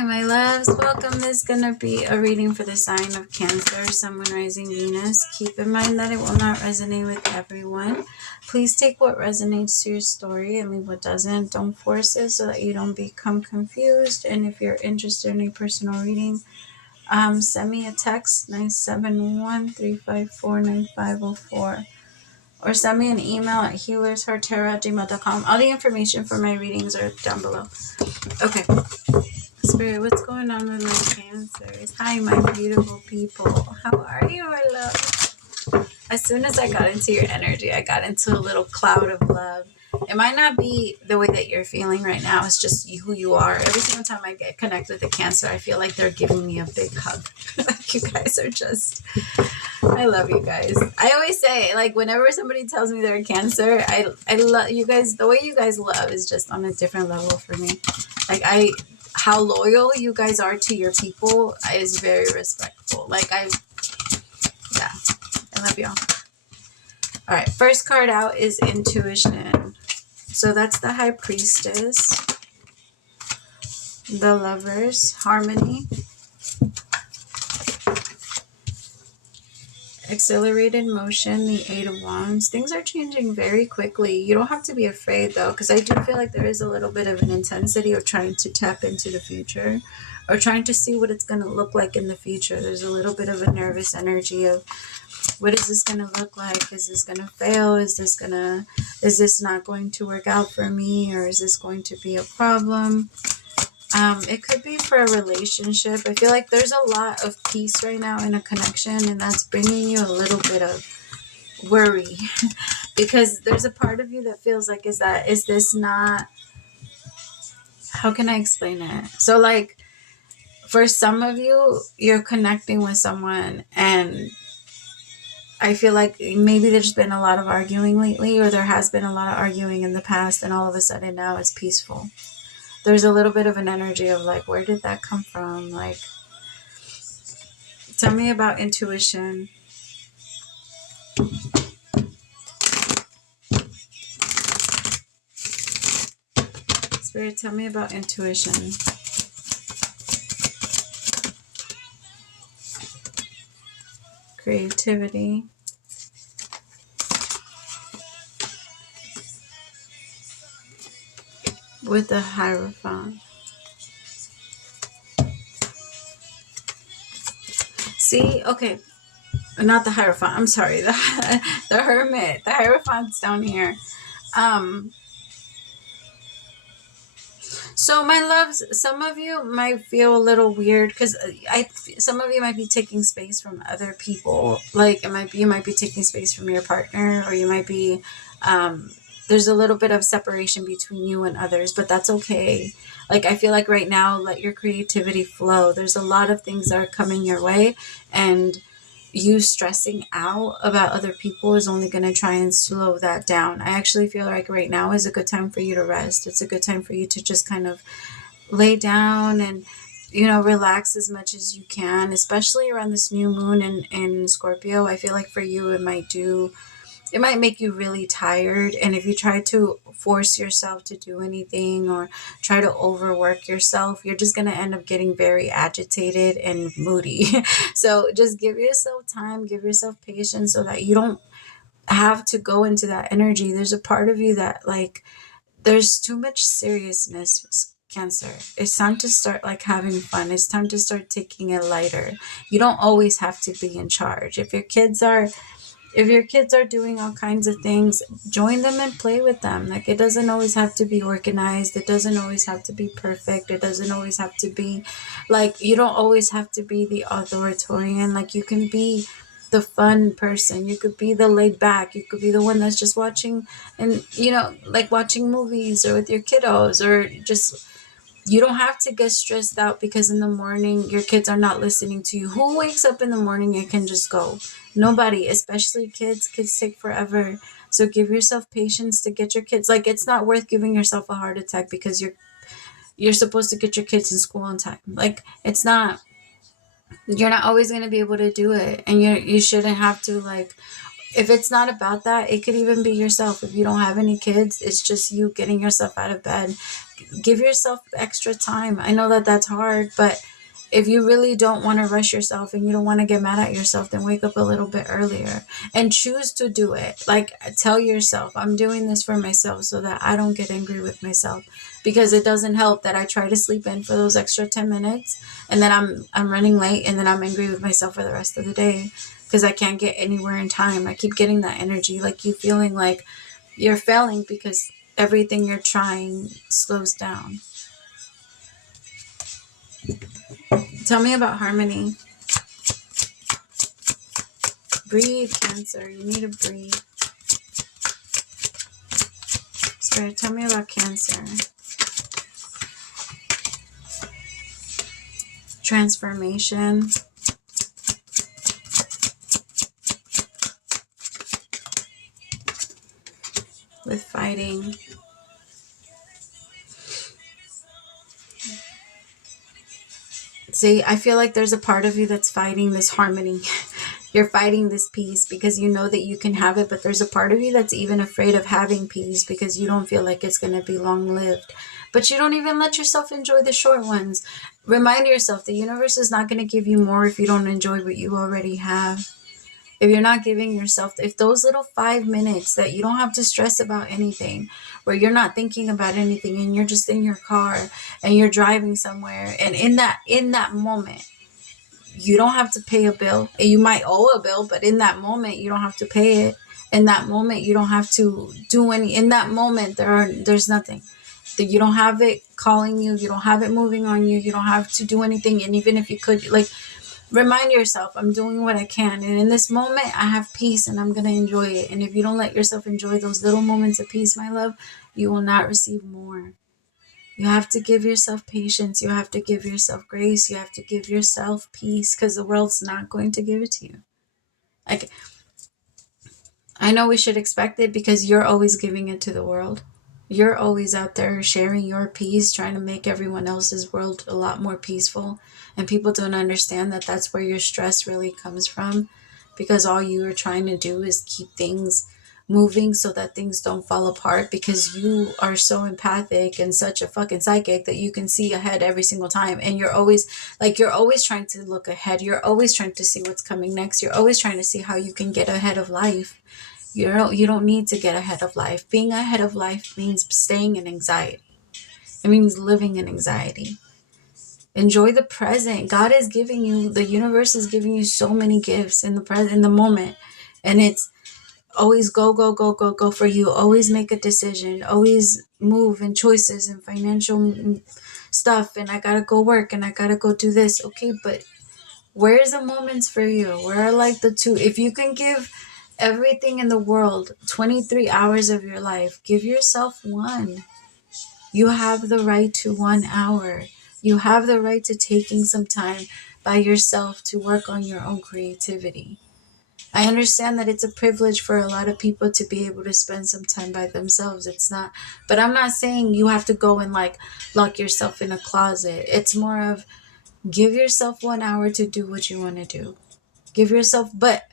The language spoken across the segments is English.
Hi, my loves. Welcome. This is going to be a reading for the sign of Cancer, Sun, Moon, Rising, Venus. Keep in mind that it will not resonate with everyone. Please take what resonates to your story and leave what doesn't. Don't force it so that you don't become confused. And if you're interested in a personal reading, send me a text, 971-354-9504. Or send me an email at HealersHeartTarot@gmail.com. All the information for my readings are down below. Okay. Spirit, what's going on with my Cancers? Hi, my beautiful people. How are you, my love? As soon as I got into your energy, I got into a little cloud of love. It might not be the way that you're feeling right now. It's just who you are. Every single time I get connected with a Cancer, I feel like they're giving me a big hug. Like, you guys are just... I love you guys. I always say, like, whenever somebody tells me they're a Cancer, I love you guys. The way you guys love is just on a different level for me. Like, how loyal you guys are to your people is very respectful. Like, I love y'all. All right, first card out is Intuition. So that's the High Priestess, the Lovers, Harmony, Accelerated Motion, the Eight of Wands. Things are changing very quickly. You don't have to be afraid, though, because I do feel like there is a little bit of an intensity of trying to tap into the future or trying to see what it's going to look like in the future. There's a little bit of a nervous energy of, what is this going to look like? Is this going to fail? Is this not going to work out for me? Or is this going to be a problem? It could be for a relationship. I feel like there's a lot of peace right now in a connection, and that's bringing you a little bit of worry because there's a part of you that feels like, is this not, how can I explain it? So, like, for some of you, you're connecting with someone and I feel like maybe there's been a lot of arguing lately, or there has been a lot of arguing in the past, and all of a sudden now it's peaceful. There's a little bit of an energy of like, where did that come from? Like, tell me about intuition. Spirit, tell me about intuition. Creativity. With the Hierophant. See, okay, not the Hierophant. I'm sorry, the Hermit. The Hierophant's down here. So my loves, some of you might feel a little weird because some of you might be taking space from other people. Like, you might be taking space from your partner, or you might be, there's a little bit of separation between you and others, but that's okay. Like, I feel like right now, let your creativity flow. There's a lot of things that are coming your way, and you stressing out about other people is only going to try and slow that down. I actually feel like right now is a good time for you to rest. It's a good time for you to just kind of lay down and, relax as much as you can, especially around this new moon in Scorpio. I feel like for you, it might make you really tired. And if you try to force yourself to do anything or try to overwork yourself, you're just going to end up getting very agitated and moody. So just give yourself time, give yourself patience so that you don't have to go into that energy. There's a part of you that, like, there's too much seriousness, Cancer. It's time to start, like, having fun. It's time to start taking it lighter. You don't always have to be in charge. If your kids are doing all kinds of things, join them and play with them. Like, it doesn't always have to be organized. It doesn't always have to be perfect. It doesn't always have to be, like, you don't always have to be the authoritarian. Like, you can be the fun person. You could be the laid back. You could be the one that's just watching and, like watching movies or with your kiddos, or just, you don't have to get stressed out because in the morning your kids are not listening to you. Who wakes up in the morning and can just go? Nobody, especially kids. Kids take forever. So give yourself patience to get your kids. Like, it's not worth giving yourself a heart attack because you're supposed to get your kids in school on time. Like, it's not, you're not always going to be able to do it. And you shouldn't have to, like, if it's not about that, it could even be yourself. If you don't have any kids, it's just you getting yourself out of bed, give yourself extra time. I know that that's hard, but if you really don't want to rush yourself and you don't want to get mad at yourself, then wake up a little bit earlier and choose to do it. Like, tell yourself, I'm doing this for myself so that I don't get angry with myself, because it doesn't help that I try to sleep in for those extra 10 minutes and then I'm running late and then I'm angry with myself for the rest of the day because I can't get anywhere in time. I keep getting that energy, like you feeling like you're failing because everything you're trying slows down. Tell me about harmony. Breathe, Cancer. You need to breathe. Spirit, tell me about Cancer. Transformation. With fighting. See, I feel like there's a part of you that's fighting this harmony. You're fighting this peace because you know that you can have it, but there's a part of you that's even afraid of having peace because you don't feel like it's going to be long-lived. But you don't even let yourself enjoy the short ones. Remind yourself the universe is not going to give you more if you don't enjoy what you already have. If you're not giving yourself, if those little 5 minutes that you don't have to stress about anything, where you're not thinking about anything and you're just in your car and you're driving somewhere, and in that moment, you don't have to pay a bill. You might owe a bill, but in that moment, you don't have to pay it. In that moment, you don't have to do any. In that moment, there's nothing. You don't have it calling you. You don't have it moving on you. You don't have to do anything. And even if you could, like, remind yourself, I'm doing what I can. And in this moment, I have peace and I'm going to enjoy it. And if you don't let yourself enjoy those little moments of peace, my love, you will not receive more. You have to give yourself patience. You have to give yourself grace. You have to give yourself peace, because the world's not going to give it to you. Like, I know we should expect it because you're always giving it to the world. You're always out there sharing your peace, trying to make everyone else's world a lot more peaceful. And people don't understand that that's where your stress really comes from, because all you are trying to do is keep things moving so that things don't fall apart, because you are so empathic and such a fucking psychic that you can see ahead every single time. And you're always trying to look ahead. You're always trying to see what's coming next. You're always trying to see how you can get ahead of life. You don't need to get ahead of life. Being ahead of life means staying in anxiety. It means living in anxiety. Enjoy the present. God is giving you, the universe is giving you so many gifts in the present, in the moment. And it's always go, go, go, go, go for you. Always make a decision. Always move in choices and financial stuff. And I gotta go work and I gotta go do this. Okay, but where's the moments for you? Where are like the two? If you can give everything in the world 23 hours of your life, give yourself one. You have the right to 1 hour. You have the right to taking some time by yourself to work on your own creativity. I understand that it's a privilege for a lot of people to be able to spend some time by themselves. It's not, but I'm not saying you have to go and like lock yourself in a closet. It's more of give yourself 1 hour to do what you want to do. Give yourself, but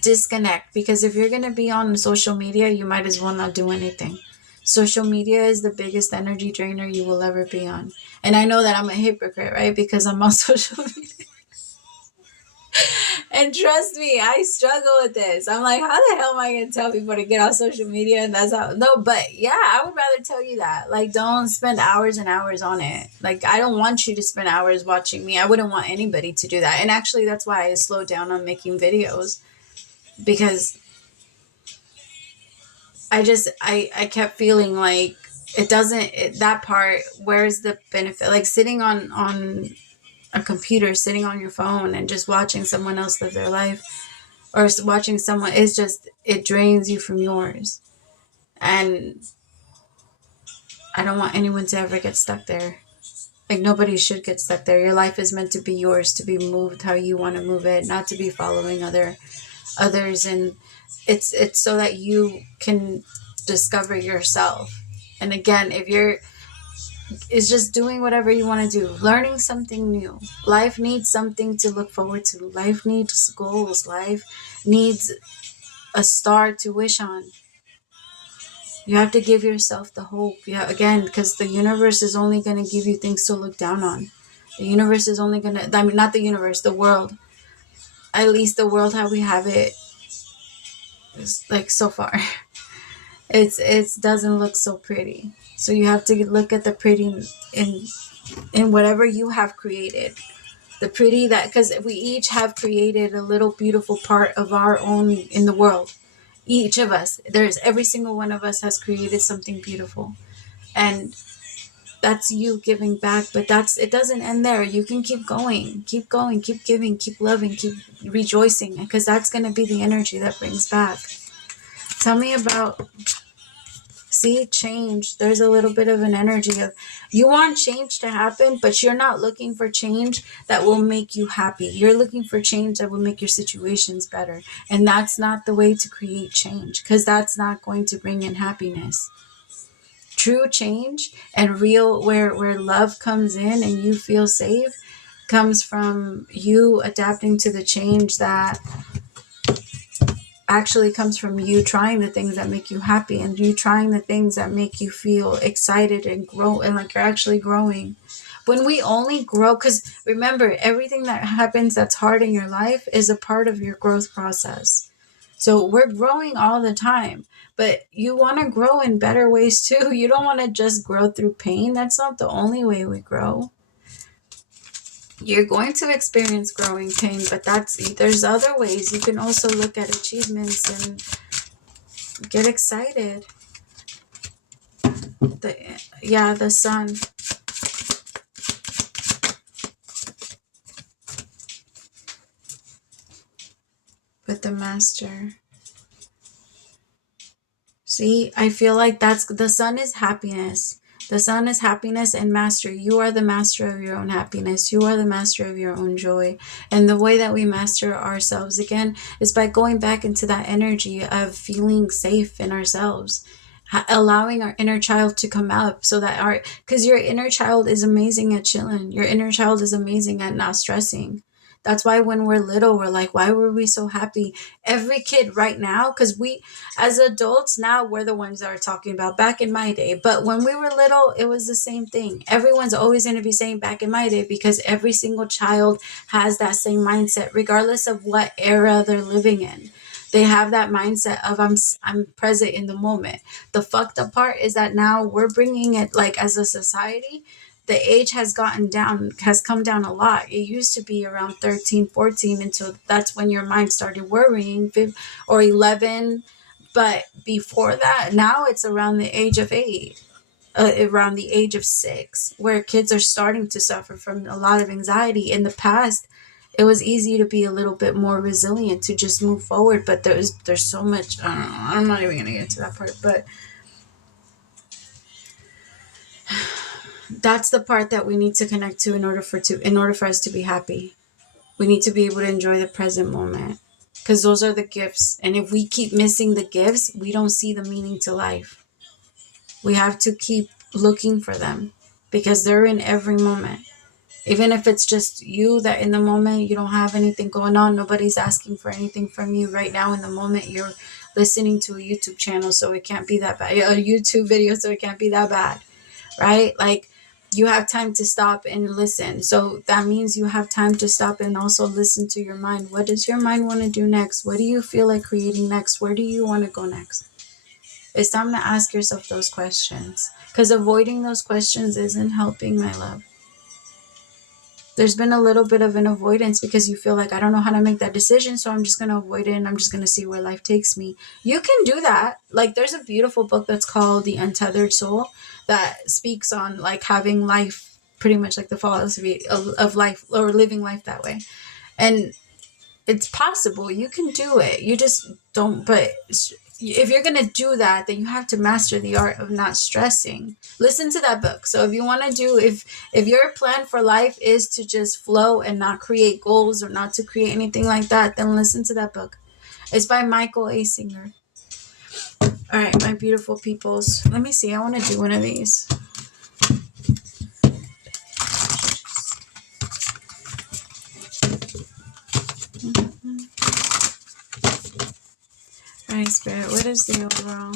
disconnect, because if you're going to be on social media, you might as well not do anything. Social media is the biggest energy drainer you will ever be on. And I know that I'm a hypocrite, right? Because I'm on social media. And trust me, I struggle with this. I'm like, how the hell am I going to tell people to get off social media? And that's how, no, but yeah, I would rather tell you that. Like, don't spend hours and hours on it. Like, I don't want you to spend hours watching me. I wouldn't want anybody to do that. And actually, that's why I slowed down on making videos, because I kept feeling like that part, where's the benefit? Like sitting on a computer, sitting on your phone and just watching someone else live their life, or watching someone, is just, it drains you from yours. And I don't want anyone to ever get stuck there. Like, nobody should get stuck there. Your life is meant to be yours, to be moved how you want to move it, not to be following others. And it's so that you can discover yourself. And again, it's just doing whatever you want to do, learning something new. Life needs something to look forward to. Life needs goals. Life needs a star to wish on. You have to give yourself the hope. Yeah, again, because the universe is only going to give you things to look down on. The universe is only going to, I mean, not the universe, the world. At least the world how we have it is like so far. It's doesn't look so pretty. So you have to look at the pretty in whatever you have created. The pretty that, because we each have created a little beautiful part of our own in the world. Each of us, there's every single one of us has created something beautiful. And that's you giving back, but it doesn't end there. You can keep going, keep giving, keep loving, keep rejoicing, because that's going to be the energy that brings back. Tell me about, see, change. There's a little bit of an energy of, you want change to happen, but you're not looking for change that will make you happy. You're looking for change that will make your situations better. And that's not the way to create change, because that's not going to bring in happiness. True change and real, where love comes in and you feel safe, comes from you adapting to the change that actually comes from you trying the things that make you happy, and you trying the things that make you feel excited and grow, and like you're actually growing. When we only grow, because remember, everything that happens that's hard in your life is a part of your growth process. So we're growing all the time, but you want to grow in better ways too. You don't want to just grow through pain. That's not the only way we grow. You're going to experience growing pain, but there's other ways. You can also look at achievements and get excited. The sun. But the master. See, I feel like that's the sun is happiness. The sun is happiness and mastery. You are the master of your own happiness. You are the master of your own joy. And the way that we master ourselves again is by going back into that energy of feeling safe in ourselves, allowing our inner child to come out, so that because your inner child is amazing at chilling. Your inner child is amazing at not stressing. That's why when we're little, we're like, why were we so happy? Every kid right now, because we, as adults now, we're the ones that are talking about back in my day. But when we were little, it was the same thing. Everyone's always going to be saying back in my day, because every single child has that same mindset, regardless of what era they're living in. They have that mindset of I'm present in the moment. The fucked up part is that now we're bringing it, like, as a society, the age has come down a lot. It used to be around 13, 14 until that's when your mind started worrying, or 11. But before that, now it's around the age of 8, around the age of 6, where kids are starting to suffer from a lot of anxiety. In the past, it was easy to be a little bit more resilient, to just move forward. But there's so much, I don't know, I'm not even going to get into that part, but that's the part that we need to connect to in order for us to be happy. We need to be able to enjoy the present moment, because those are the gifts. And if we keep missing the gifts, we don't see the meaning to life. We have to keep looking for them, because they're in every moment. Even if it's just you, that in the moment you don't have anything going on, nobody's asking for anything from you right now. In the moment, you're listening to a YouTube channel, so it can't be that bad. A YouTube video, so it can't be that bad, right? Like, you have time to stop and listen. So that means you have time to stop and also listen to your mind. What does your mind want to do next? What do you feel like creating next? Where do you want to go next? It's time to ask yourself those questions, because avoiding those questions isn't helping, my love. There's been a little bit of an avoidance because you feel like, I don't know how to make that decision, so I'm just going to avoid it and I'm just going to see where life takes me. You can do that. Like, there's a beautiful book that's called The Untethered Soul that speaks on, like, having life, pretty much like the philosophy of life, or living life that way. And it's possible. You can do it. You just don't, but if you're going to do that, then you have to master the art of not stressing. Listen to that book. So if you want to do, if your plan for life is to just flow and not create goals, or not to create anything like that, then listen to that book. It's by Michael A. Singer. All right, my beautiful peoples. Let me see. I want to do one of these. All right, Spirit. What is the overall?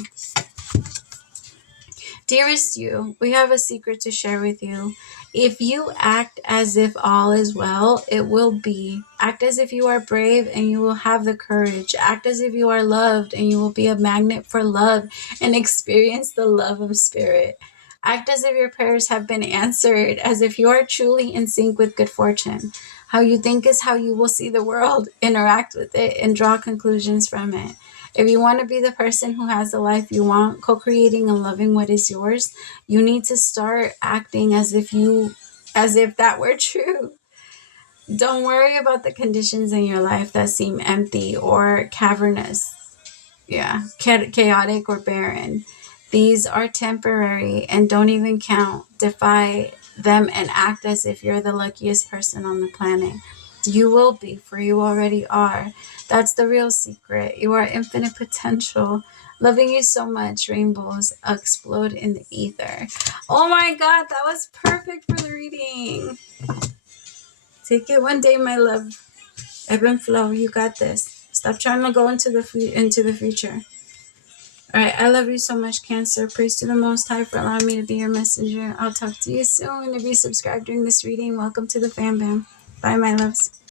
Dearest you, we have a secret to share with you. If you act as if all is well, it will be. Act as if you are brave and you will have the courage. Act as if you are loved and you will be a magnet for love and experience the love of spirit. Act as if your prayers have been answered, as if you are truly in sync with good fortune. How you think is how you will see the world, interact with it, and draw conclusions from it. If you want to be the person who has the life you want, co-creating and loving what is yours, you need to start acting as if that were true. Don't worry about the conditions in your life that seem empty or cavernous. Yeah, chaotic or barren. These are temporary and don't even count. Defy them and act as if you're the luckiest person on the planet. You will be, for you already are. That's the real secret. You are infinite potential. Loving you so much, rainbows explode in the ether. Oh my God, that was perfect for the reading. Take it one day, my love. Ebb and flow. You got this. Stop trying to go into the future. All right, I love you so much, Cancer. Praise to the Most High for allowing me to be your messenger. I'll talk to you soon. If you subscribe during this reading, welcome to the fam bam. Bye, my loves.